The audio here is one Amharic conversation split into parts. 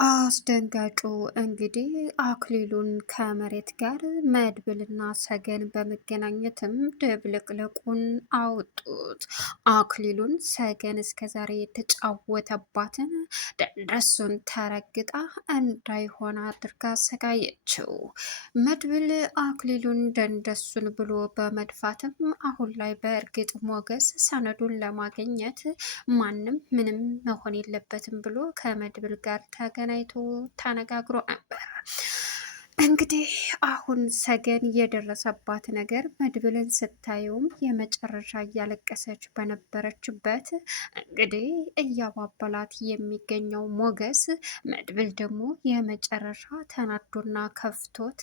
አስደንጋጩ እንግዲህ አክሊሉን ከመሬት ጋር መድብልና ሰገን በመገናኘትም ድብልቅልቁን አወጡት። አክሊሉን ሰገን እስከዛሬ የተጫወተባትን ደንደሱን ተረግጣ እንዳይሆን አድርጋ አሰቃየችው። መድብል አክሊሉን ደንደሱን ብሎ በመድፋትም አሁን ላይ በእርግጥ ሞገስ ሰነዱን ለማግኘት ማንም ምንም መሆን የለበትም ብሎ ከመድብል ጋር ተገናኝቶ ተነጋግሮ ነበር። እንግዲህ አሁን ሰገን የደረሰባት ነገር መድብልን ስታየውም የመጨረሻ እያለቀሰች በነበረችበት እንግዲህ እያባበላት የሚገኘው ሞገስ መድብል ደግሞ የመጨረሻ ተናዶና ከፍቶት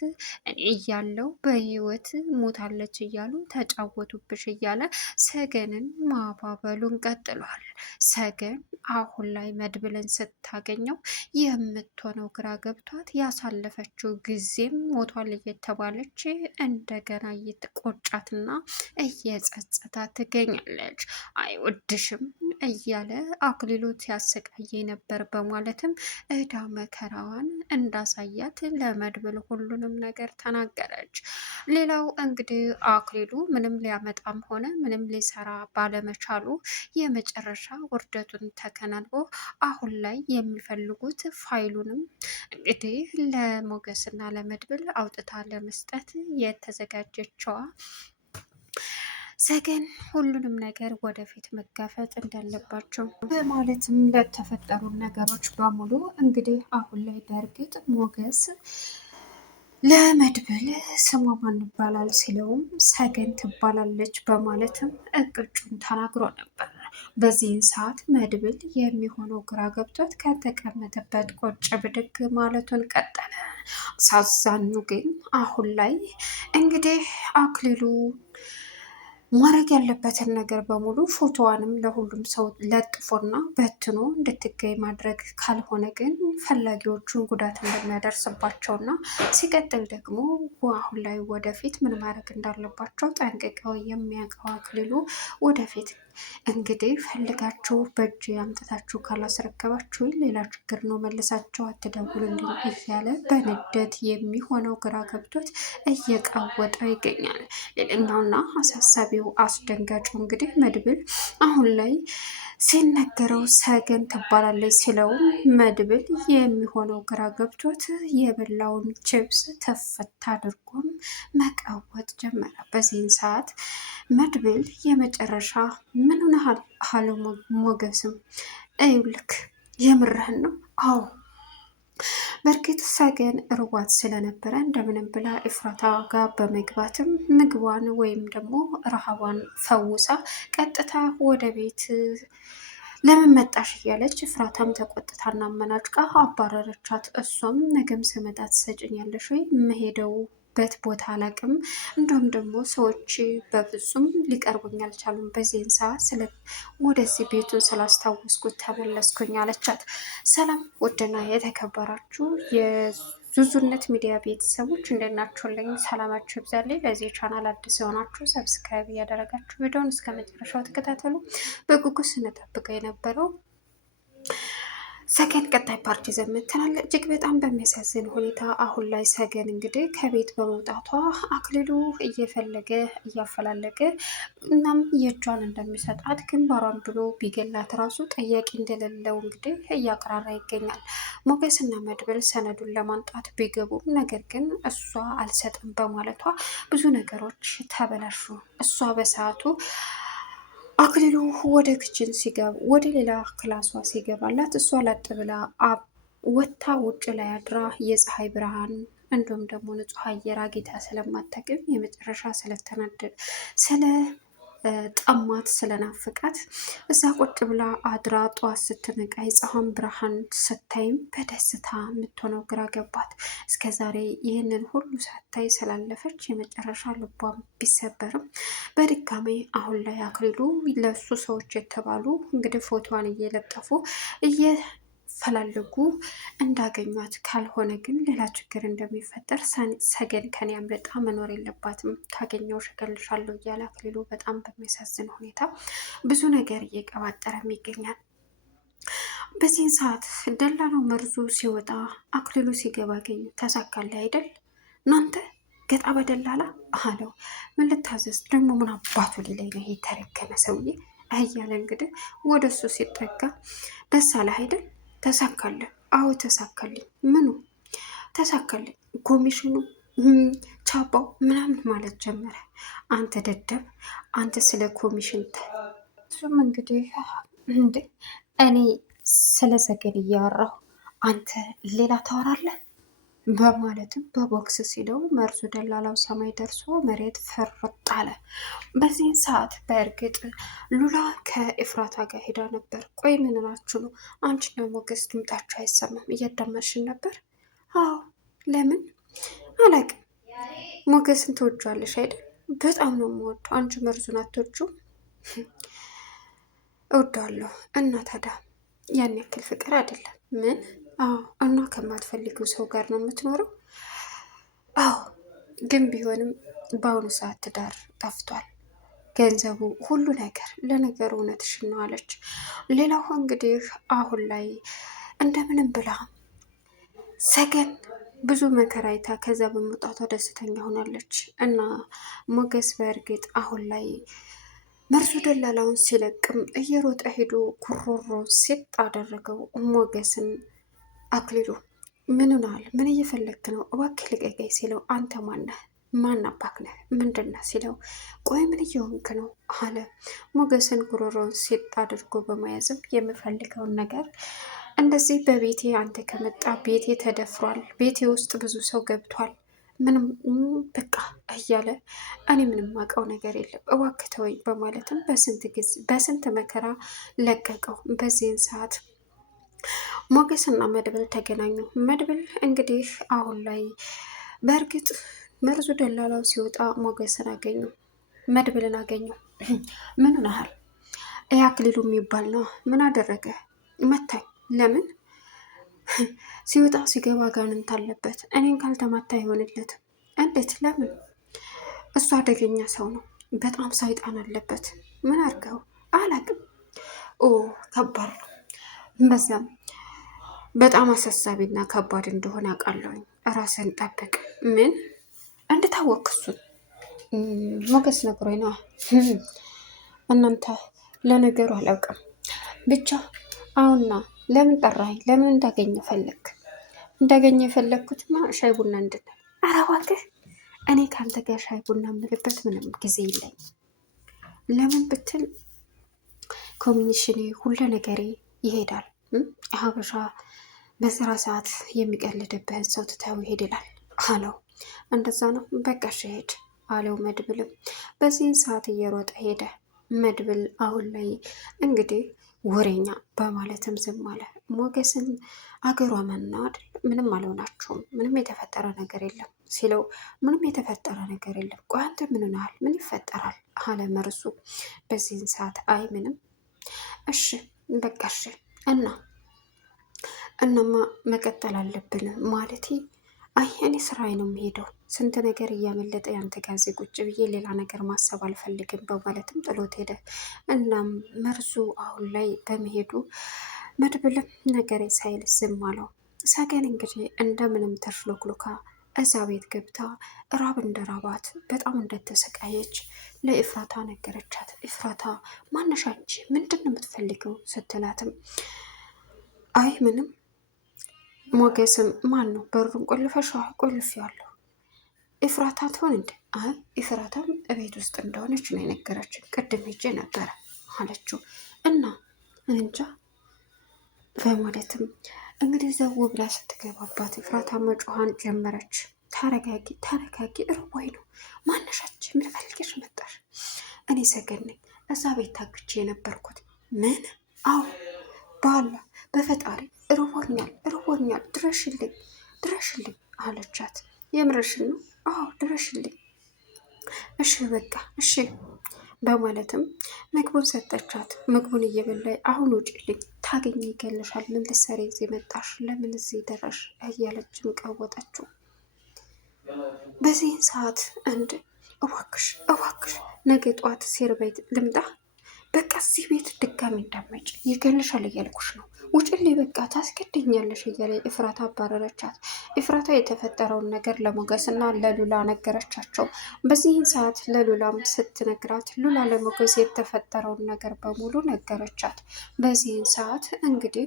እኔ እያለው በህይወት ሞታለች እያሉ ተጫወቱብሽ እያለ ሰገንን ማባበሉን ቀጥሏል። ሰገን አሁን ላይ መድብልን ስታገኘው የምትሆነው ግራ ገብቷት ያሳለፈችው ጊዜም ሞቷል እየተባለች እንደገና እየተቆጫትና እየጸጸታት ትገኛለች። አይወድሽም እያለ አክሊሉ ሲያሰቃየ ነበር በማለትም እዳ መከራዋን እንዳሳያት ለመድብል ሁሉንም ነገር ተናገረች። ሌላው እንግዲህ አክሊሉ ምንም ሊያመጣም ሆነ ምንም ሊሰራ ባለመቻሉ የመጨረሻ ውርደቱን ተከናንቦ አሁን ላይ የሚፈልጉት ፋይሉንም እንግዲህ ለሞገስና ለመድብል አውጥታ ለመስጠት የተዘጋጀችዋ ሰገን ሁሉንም ነገር ወደፊት መጋፈጥ እንዳለባቸው በማለትም ለተፈጠሩ ነገሮች በሙሉ እንግዲህ አሁን ላይ በእርግጥ ሞገስ ለመድብል ስሟ ማን ይባላል ሲለውም ሰገን ትባላለች በማለትም እቅጩን ተናግሮ ነበር። በዚህን ሰዓት መድብል የሚሆነው ግራ ገብቶት ከተቀመጠበት ቁጭ ብድግ ማለቱን ቀጠለ። አሳዛኙ ግን አሁን ላይ እንግዲህ አክሊሉ ማድረግ ያለበትን ነገር በሙሉ ፎቶዋንም ለሁሉም ሰው ለጥፎና በትኖ እንድትገኝ ማድረግ ካልሆነ ግን ፈላጊዎቹን ጉዳት እንደሚያደርስባቸውና ሲቀጥል ደግሞ አሁን ላይ ወደፊት ምን ማድረግ እንዳለባቸው ጠንቅቀው የሚያውቀው አክሊሉ ወደፊት እንግዲህ ፈልጋችሁ በእጅ አምጥታችሁ ካላስረከባችሁ ሌላ ችግር ነው፣ መልሳቸው አትደውሉልኝ እያለ በንደት የሚሆነው ግራ ገብቶት እየቃወጠው ይገኛል። ሌላኛውና አሳሳቢው አስደንጋጩ እንግዲህ መድብል አሁን ላይ ሲነገረው ሰገን ትባላለች ሲለው መድብል የሚሆነው ግራ ገብቶት የበላውን ችብስ ተፈታ አድርጎም መቃወጥ ጀመረ። በዚህን ሰዓት መድብል የመጨረሻ ምን ሆነሃል አለ ሞገስም እዩልክ የምርህን ነው? አዎ በእርግጥ ሰገን ርዋት ስለነበረ እንደምንም ብላ ኤፍራታ ጋር በመግባትም ምግቧን ወይም ደግሞ ረሃቧን ፈውሳ ቀጥታ ወደ ቤት ለምን መጣሽ እያለች ኤፍራታም ተቆጥታና አመናጭቃ አባረረቻት። እሷም ነገም ስመጣ ትሰጭኛለሽ ወይ መሄደው በት ቦታ አላቅም፣ እንዲሁም ደግሞ ሰዎች በፍጹም ሊቀርቡኝ አልቻሉም። በዚህን ሰዓት ወደዚህ ቤቱን ስላስታወስኩት ተመለስኩኝ አለቻት። ሰላም ውድና የተከበራችሁ የዙዙነት ሚዲያ ቤተሰቦች እንደት ናችሁልኝ? ሰላማችሁ ይብዛልኝ። ለዚህ ቻናል አዲስ የሆናችሁ ሰብስክራይብ እያደረጋችሁ ቪዲዮውን እስከ መጨረሻው ተከታተሉ። በጉጉት ስንጠብቀው የነበረው ሰገን ቀጣይ ፓርቲ ዘመተናል። እጅግ በጣም በሚያሳዝን ሁኔታ አሁን ላይ ሰገን እንግዲህ ከቤት በመውጣቷ አክሊሉ እየፈለገ እያፈላለገ እናም የእጇን እንደሚሰጣት ግንባሯን ብሎ ቢገላት ራሱ ጠያቂ እንደሌለው እንግዲህ እያቀራራ ይገኛል። ሞገስና መድብል ሰነዱን ለማምጣት ቢገቡም ነገር ግን እሷ አልሰጥም በማለቷ ብዙ ነገሮች ተበላሹ። እሷ በሰዓቱ አክሊሉ ወደ ክችን ሲገባ ወደ ሌላ ክላሷ ሲገባላት እሷ ለጥ ብላ ወታ ውጭ ላይ አድራ የፀሐይ ብርሃን እንዲሁም ደግሞ ንጹህ አየር አጌታ ስለማታውቅም የመጨረሻ ስለተናደድ ስለ ጠማት ስለናፍቃት እዛ ቁጭ ብላ አድራ ጠዋት ስትነቃ የፀሐን ብርሃን ስታይም በደስታ የምትሆነው ግራ ገባት። እስከዛሬ ይህንን ሁሉ ሳታይ ስላለፈች የመጨረሻ ልቧም ቢሰበርም በድጋሜ አሁን ላይ አክሊሉ ለሱ ሰዎች የተባሉ እንግዲህ ፎቶዋን እየለጠፉ ፈላለጉ እንዳገኟት፣ ካልሆነ ግን ሌላ ችግር እንደሚፈጠር ሰገን ከኔ አምልጣ መኖር የለባትም ካገኘው እገልሻለሁ እያለ አክሊሉ በጣም በሚያሳዝን ሁኔታ ብዙ ነገር እየቀባጠረም ይገኛል። በዚህን ሰዓት ደላላው መርዙ ሲወጣ አክሊሉ ሲገባ ገኙ። ተሳካለ አይደል እናንተ ገጣ በደላላ አለው። ምን ልታዘዝ ደግሞ ምን አባቱ ሊለኝ ነው ይሄ ተረከመ ሰውዬ እያለ እንግዲህ ወደ እሱ ሲጠጋ ደስ አለህ አይደል? ተሳካለ? አዎ ተሳካልኝ። ምኑ ተሳካልኝ? ኮሚሽኑ፣ ቻባው ምናምን ማለት ጀመረ። አንተ ደደብ አንተ ስለ ኮሚሽን እሱም እንግዲህ እንዴ እኔ ስለ ሰገን እያወራሁ አንተ ሌላ ታወራለህ በማለትም በቦክስ ሲለው መርዙ ደላላው ሰማይ ደርሶ መሬት ፈርጥ አለ። በዚህን ሰዓት በእርግጥ ሉላ ከኤፍራታ ጋር ሄዳ ነበር። ቆይ ምን ናችሁ ነው? አንቺና ሞገስ ድምጣችሁ አይሰማም፣ እያዳመጥሽን ነበር? አዎ ለምን አላውቅም። ሞገስን ትወጂዋለሽ አይደል? በጣም ነው የምወደው። አንቺ መርዙን አትወጂውም? እወደዋለሁ። እና ታዲያ ያን ያክል ፍቅር አይደለም። ምን? አዎ። እና ከማትፈልጊው ሰው ጋር ነው የምትኖረው? አዎ። ግን ቢሆንም በአሁኑ ሰዓት ትዳር ጠፍቷል፣ ገንዘቡ፣ ሁሉ ነገር። ለነገሩ እውነትሽን ነው አለች። ሌላው እንግዲህ አሁን ላይ እንደምንም ብላ ሰገን ብዙ መከራ አይታ ከዛ በመውጣቷ ደስተኛ ሆናለች። እና ሞገስ በእርግጥ አሁን ላይ መርዙ ደላላውን ሲለቅም እየሮጠ ሄዶ ኩሮሮ ሴት አደረገው ሞገስን። አክሊሉ ምን ሆነሃል? ምን እየፈለግክ ነው? እባክህ ልቀቀኝ ሲለው አንተ ማነህ? ማን አባክ ነህ? ምንድን ነህ ሲለው ቆይ ምን እየሆንክ ነው አለ። ሞገስን ጉሮሮውን ሴት አድርጎ በመያዝም የምፈልገውን ነገር እንደዚህ በቤቴ አንተ ከመጣ ቤቴ ተደፍሯል፣ ቤቴ ውስጥ ብዙ ሰው ገብቷል፣ ምንም በቃ እያለ እኔ ምንም አውቀው ነገር የለም እባክህ ተወኝ በማለትም በስንት መከራ ለቀቀው። በዚህን ሰዓት ሞገስና መድብል ተገናኙ። መድብል እንግዲህ አሁን ላይ በእርግጥ መርዙ ደላላው ሲወጣ ሞገስን አገኙ፣ መድብልን አገኙ። ምን ሆነሃል? ይህ አክሊሉ የሚባል ነው። ምን አደረገ? መታኝ። ለምን? ሲወጣ ሲገባ ጋንንት አለበት። እኔን ካልተማታ አይሆንለትም። እንዴት? ለምን? እሱ አደገኛ ሰው ነው። በጣም ሰይጣን አለበት። ምን አድርገው? አላቅም። ኦ ከባድ ነው። በዚያም በጣም አሳሳቢና ከባድ እንደሆነ አውቃለሁኝ። ራስን ጠብቅ። ምን እንድታወቅ? እሱን ሞገስ ነግሮኝ ነዋ። እናንተ ለነገሩ አላውቅም። ብቻ አሁንና ለምን ጠራኝ? ለምን እንዳገኘ ፈለግ? እንዳገኘ የፈለግኩትማ ሻይ ቡና እንድንል። ኧረ እባክህ እኔ ከአንተ ጋር ሻይ ቡና የምልበት ምንም ጊዜ የለኝ። ለምን ብትል ኮሚኒሽኔ ሁሉ ነገሬ ይሄዳል። ሀበሻ በስራ ሰዓት የሚቀልድብህን ሰው ትተው ይሄድላል አለው። እንደዛ ነው በቃ ሄድ አለው መድብልም። በዚህን ሰዓት እየሮጠ ሄደ። መድብል አሁን ላይ እንግዲህ ወሬኛ በማለትም ዝም አለ። ሞገስን አገሯ መና አይደል? ምንም አልሆናችሁም፣ ምንም የተፈጠረ ነገር የለም ሲለው ምንም የተፈጠረ ነገር የለም። ቆይ አንተ ምን ሆነሃል? ምን ይፈጠራል አለ መርሱ። በዚህን ሰዓት አይ ምንም። እሺ በቃ እሺ። እናማ መቀጠል አለብን ማለቴ አይ እኔ ስራዬ ነው የሚሄደው። ስንት ነገር እያመለጠ ያንተ ጋዜ ቁጭ ብዬ ሌላ ነገር ማሰብ አልፈልግም በማለትም ጥሎት ሄደ። እናም መርዙ አሁን ላይ በመሄዱ መድብልም ነገር ሳይል ዝም አለው። ሰገን እንግዲህ እንደምንም ተሽሎክሎካ እዛ ቤት ገብታ ራብ እንደራባት በጣም እንደተሰቃየች ለኢፍራታ ነገረቻት። ኢፍራታ ማነሽ አንቺ? ምንድን ነው የምትፈልገው ስትላትም አይ ምንም። ሞገስም ማን ነው? በሩን ቆልፈሻል? ቆልፌዋለሁ። ኢፍራታ ትሆን እንዴ? አይ ኢፍራታም እቤት ውስጥ እንደሆነች ነው የነገረችን። ቅድም ሄጄ ነበረ አለችው። እና እንጃ በማለትም እንግዲህ ዘው ብላ ስትገባባት ኢፍራታ መጮሃን ጀመረች። ተረጋጊ ተረጋጊ፣ እርቦኝ ነው። ማነሻች? ምን ፈልገሽ መጣሽ? እኔ ሰገን ነኝ። እዛ ቤት ታግቼ የነበርኩት። ምን? አዎ ባላ በፈጣሪ እርቦኛል እርቦኛል፣ ድረሽልኝ ድረሽልኝ አለቻት። የምርሽን ነው? አዎ ድረሽልኝ። እሺ በቃ እሺ በማለትም ምግቡን ሰጠቻት። ምግቡን እየበላይ አሁን ውጭልኝ፣ ታገኘ ይገልሻል። ምን ልትሰሪ እዚህ መጣሽ? ለምን እዚህ ደረሽ? እያለችም ቀወጠችው። በዚህን ሰዓት እባክሽ እባክሽ ነገ ጠዋት ሴር ቤት ልምጣ? በቃ እዚህ ቤት ድጋሚ እንዳትመጪ ይገልሻል እያልኩሽ ነው። ውጭልኝ በቃ ታስገድኛለሽ እያለ ኤፍራታ አባረረቻት። ኤፍራታ የተፈጠረውን ነገር ለሞገስ እና ለሉላ ነገረቻቸው። በዚህን ሰዓት ለሉላም ስትነግራት ሉላ ለሞገስ የተፈጠረውን ነገር በሙሉ ነገረቻት። በዚህን ሰዓት እንግዲህ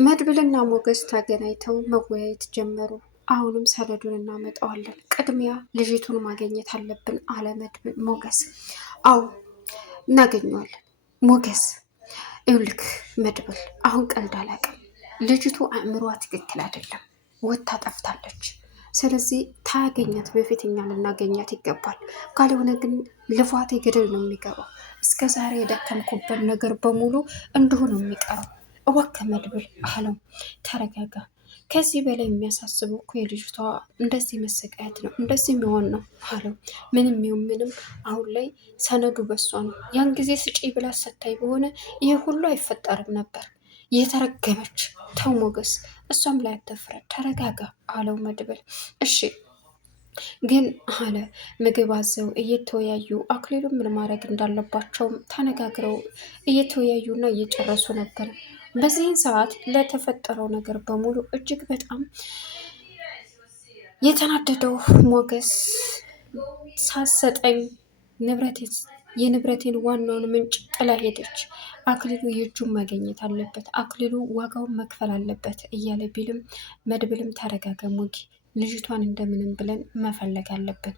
መድብልና ሞገስ ተገናኝተው መወያየት ጀመሩ። አሁንም ሰነዱን እናመጣዋለን፣ ቅድሚያ ልጅቱን ማግኘት አለብን አለ መድብል ሞገስ። አዎ እናገኘዋለን ሞገስ። ይኸውልህ መድብል፣ አሁን ቀልድ አላውቅም። ልጅቱ አእምሯ ትክክል አይደለም፣ ወታ ጠፍታለች። ስለዚህ ታያገኛት በፊት እኛ ልናገኛት ይገባል። ካልሆነ ግን ልፋቴ ገደል ነው የሚገባው። እስከ ዛሬ የደከምኩበት ነገር በሙሉ እንዲሁ ነው የሚቀረው። እባክህ መድብል አለው። ተረጋጋ። ከዚህ በላይ የሚያሳስበው እኮ የልጅቷ እንደዚህ መሰቃየት ነው፣ እንደዚህ የሚሆን ነው አለው። ምንም ይሁን ምንም አሁን ላይ ሰነዱ በሷ ነው። ያን ጊዜ ስጪ ብላ ሰታይ በሆነ ይህ ሁሉ አይፈጠርም ነበር። የተረገመች ተው ሞገስ፣ እሷም ላይ አትፍረድ፣ ተረጋጋ አለው መድብል። እሺ ግን አለ ምግብ አዘው እየተወያዩ አክሊሉ ምን ማድረግ እንዳለባቸውም ተነጋግረው እየተወያዩና እየጨረሱ ነበር። በዚህን ሰዓት ለተፈጠረው ነገር በሙሉ እጅግ በጣም የተናደደው ሞገስ ሳሰጠኝ የንብረቴን ዋናውን ምንጭ ጥላ ሄደች። አክሊሉ የእጁን ማግኘት አለበት፣ አክሊሉ ዋጋውን መክፈል አለበት እያለ ቢልም መድብልም ተረጋጋ ሞጊ፣ ልጅቷን እንደምንም ብለን መፈለግ አለብን።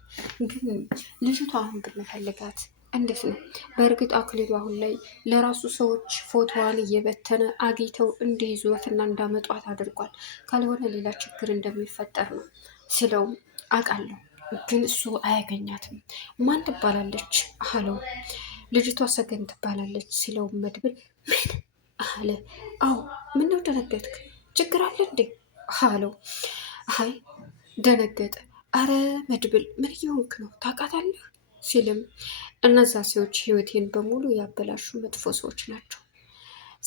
ግን ልጅቷ አሁን ብንፈልጋት እንዴት ነው? በእርግጥ አክሊሉ አሁን ላይ ለራሱ ሰዎች ፎቶዋን እየበተነ አግኝተው እንዲይዙትና እንዳመጧት አድርጓል። ካልሆነ ሌላ ችግር እንደሚፈጠር ነው ሲለውም አውቃለሁ፣ ግን እሱ አያገኛትም። ማን ትባላለች አለው። ልጅቷ ሰገን ትባላለች ሲለው መድብል ምን አለ? አዎ ምነው ደነገጥክ? ችግር አለ እንዴ አለው። አይ ደነገጠ። አረ መድብል ምን እየሆንክ ነው? ታውቃታለህ ሲልም እነዛ ሰዎች ህይወቴን በሙሉ ያበላሹ መጥፎ ሰዎች ናቸው።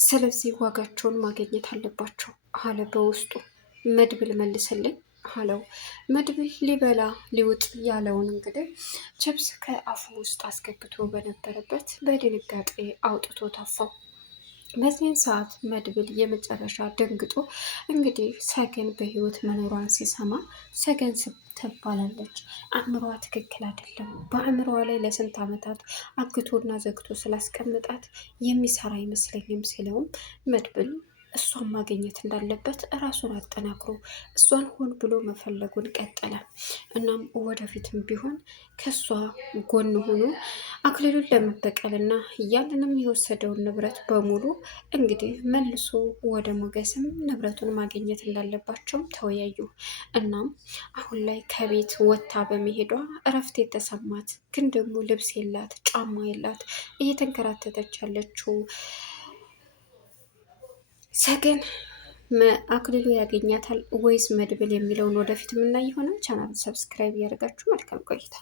ስለዚህ ዋጋቸውን ማግኘት አለባቸው አለ በውስጡ። መድብል መልስልኝ አለው። መድብል ሊበላ ሊውጥ ያለውን እንግዲህ ችፕስ ከአፉ ውስጥ አስገብቶ በነበረበት በድንጋጤ አውጥቶ ተፋው። በዚህን ሰዓት መድብል የመጨረሻ ደንግጦ እንግዲህ ሰገን በህይወት መኖሯን ሲሰማ ሰገን ትባላለች፣ አእምሯ ትክክል አይደለም፣ በአእምሯ ላይ ለስንት ዓመታት አግቶና ዘግቶ ስላስቀምጣት የሚሰራ አይመስለኝም ሲለውም መድብል እሷን ማግኘት እንዳለበት እራሱን አጠናክሮ እሷን ሆን ብሎ መፈለጉን ቀጠለ። እናም ወደፊትም ቢሆን ከእሷ ጎን ሆኖ አክሊሉን ለመበቀልና ያንንም የወሰደውን ንብረት በሙሉ እንግዲህ መልሶ ወደ ሞገስም ንብረቱን ማግኘት እንዳለባቸውም ተወያዩ። እናም አሁን ላይ ከቤት ወጥታ በመሄዷ እረፍት የተሰማት ግን ደግሞ ልብስ የላት ጫማ የላት እየተንከራተተች ያለችው ሰገን አክሊሉ ያገኛታል ወይስ መድብል የሚለውን ወደፊት የምናይ ይሆናል። ቻናል ሰብስክራይብ እያደረጋችሁ መልካም ቆይታ